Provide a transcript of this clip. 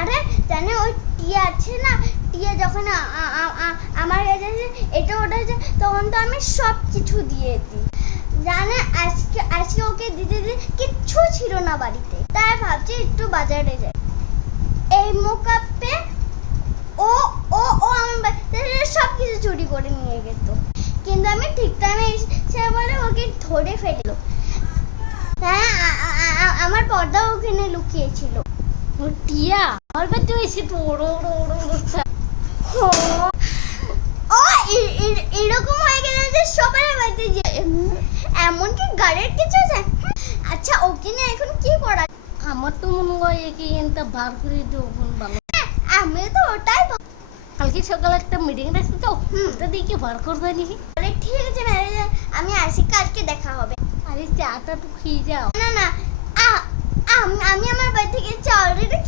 আরে জানে ওই টিয়া আছে না, টিয়া যখন আমার কাছে এটা ওটা তখন তো আমি সব কিছু দিয়ে দিই। জানে আজকে আজকে ওকে দিতে কিচ্ছু ছিল না বাড়িতে, তাই ভাবছি একটু বাজারে যাই। এই মোকাপে ও ও ও আমার বাড়িতে সব কিছু চুরি করে নিয়ে গেত, কিন্তু আমি ঠিক টাইমে সে বলে ওকে ধরে ফেললো। হ্যাঁ, আমার পর্দা ওখানে লুকিয়েছিল। ও টিয়া আমার বাড়িতে এসে তো ওড়ো ওড়ো ওড়ো করছে। ও এরকম হয়ে গেল যে সবার বাড়িতে যে এমনকি গাড়ির কিছু আছে। আচ্ছা ওকে না এখন কি করা? আমার তো মনে হয় একে এনটা বার করে দেবো ভালো। আমি তো ওটাই কালকে সকালে একটা মিটিং রাখছি তো, ওটা দিয়ে কি বার করবে নাকি? বলে ঠিক আছে ম্যানেজার, আমি আসি, কালকে দেখা হবে। আরে চাটা তো খেয়ে যাও। না না, আমি আমার বাড়ি থেকে চা অলরেডি